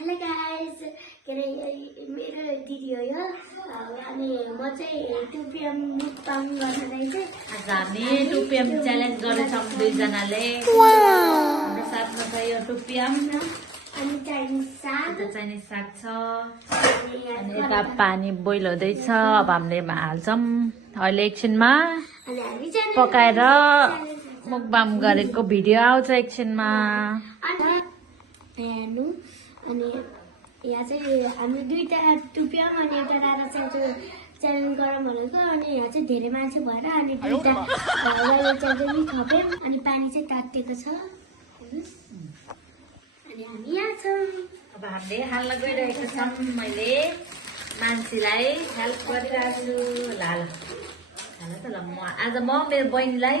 Hello guys के अरे मेरो दिदी हो यो अनि म चाहिँ 2 PM मुक्ताङ गर्न रहेछु। आज हामी 2 PM च्यालेन्ज गरेछौँ दुईजनाले। हाम्रो साथमा छ यो 2 PM अनि चाइनिज साग छ अनि यता पानी बोइल हुँदैछ। अब हामीले हाल्छौँ अहिले एकछिनमा अनि हामी पकाएर मुकबाम गरेको भिडियो आउँछ एकछिनमा। हेर्नु अनि यहाँ चाहिँ हामी दुईटा 2 PM अनि एउटा रारा च्यालेन्ज गरौँ भनेको अनि यहाँ चाहिँ धेरै मान्छे भएर अनि दुईटा रारा च्यालेन्ज थप्यौँ अनि पानी चाहिँ तातेको छ अनि हामी यहाँ छौँ। अब हामीले हाल्न गइरहेको छौँ। मैले मान्छेलाई हेल्प गरिरहेको छु। ल त ल म आज म मेरो बहिनीलाई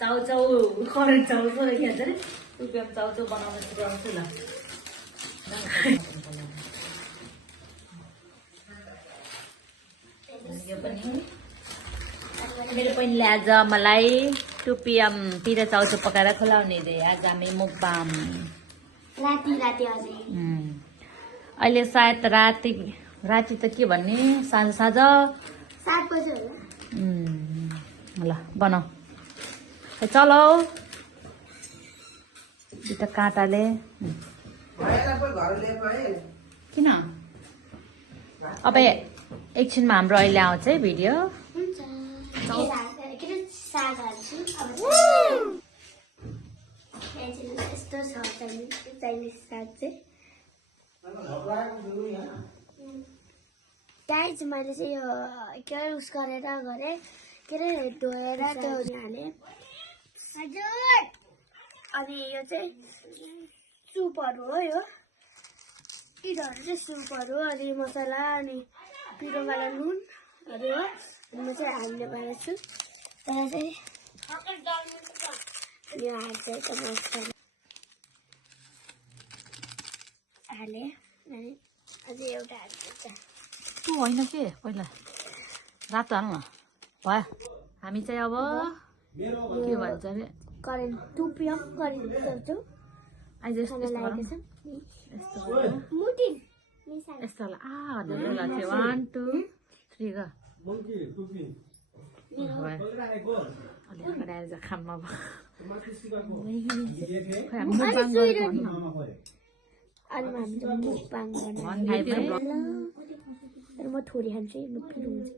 चाउचाउ करेन्ट चाउचाउ के भन्छ अरे 2 PM चाउचाउ बनाउन सिकाउँछु ल। यो पनि मेरो बहिनीले आज मलाई 2 PM तिर चाउचाउ पकाएर खुलाउने दे। आज हामी मुकबाम राति अझै अहिले सायद राति त के भन्ने साँझ 7 बजे होला। ल बनाऊ चलो दुईटा काँटाले किन अब एकछिनमा हाम्रो अहिले आउँछ है भिडियो। हुन्छ साग हाल्छु यस्तो छ चाइनिज साग चाहिँ गाइस मैले चाहिँ यो के अरे उस गरेर गरेँ के अरे धोएर त्यो हालेँ हजुर। अनि यो चाहिँ सुपहरू हो यो यिनीहरू चाहिँ सुपहरू अनि मसला अनि पिरोवाला नुनहरू हो अनि म चाहिँ हाल्ने भएको छु तर चाहिँ यो हाल्छ त मसला हालेँ अनि अझै एउटा हाल्छ तँ होइन के पहिला रातो हाल्नु भयो। हामी चाहिँ अब के भन्छ अरे करेन्ट 2 PM करेन्ट गर्छु आइज यस्तो लागेको छ यस्तो ल हजुर ल चाहिँ 1 2 3 ग अलि अगाडि आएर खाममा अनि हामी चाहिँ मुकबाङ तर म थोरै खान्छु म फिल हुन्छ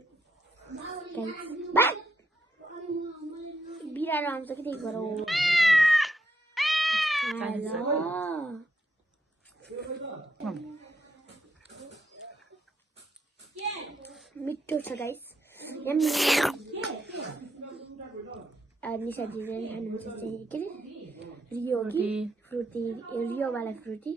बिरालो आउँछ कि त्यही गरौँ मिठो छ गाइस निशा दिदीले खानुहुन्छ चाहिँ के अरे रियो कि फ्रुटी रियोवाला फ्रुटी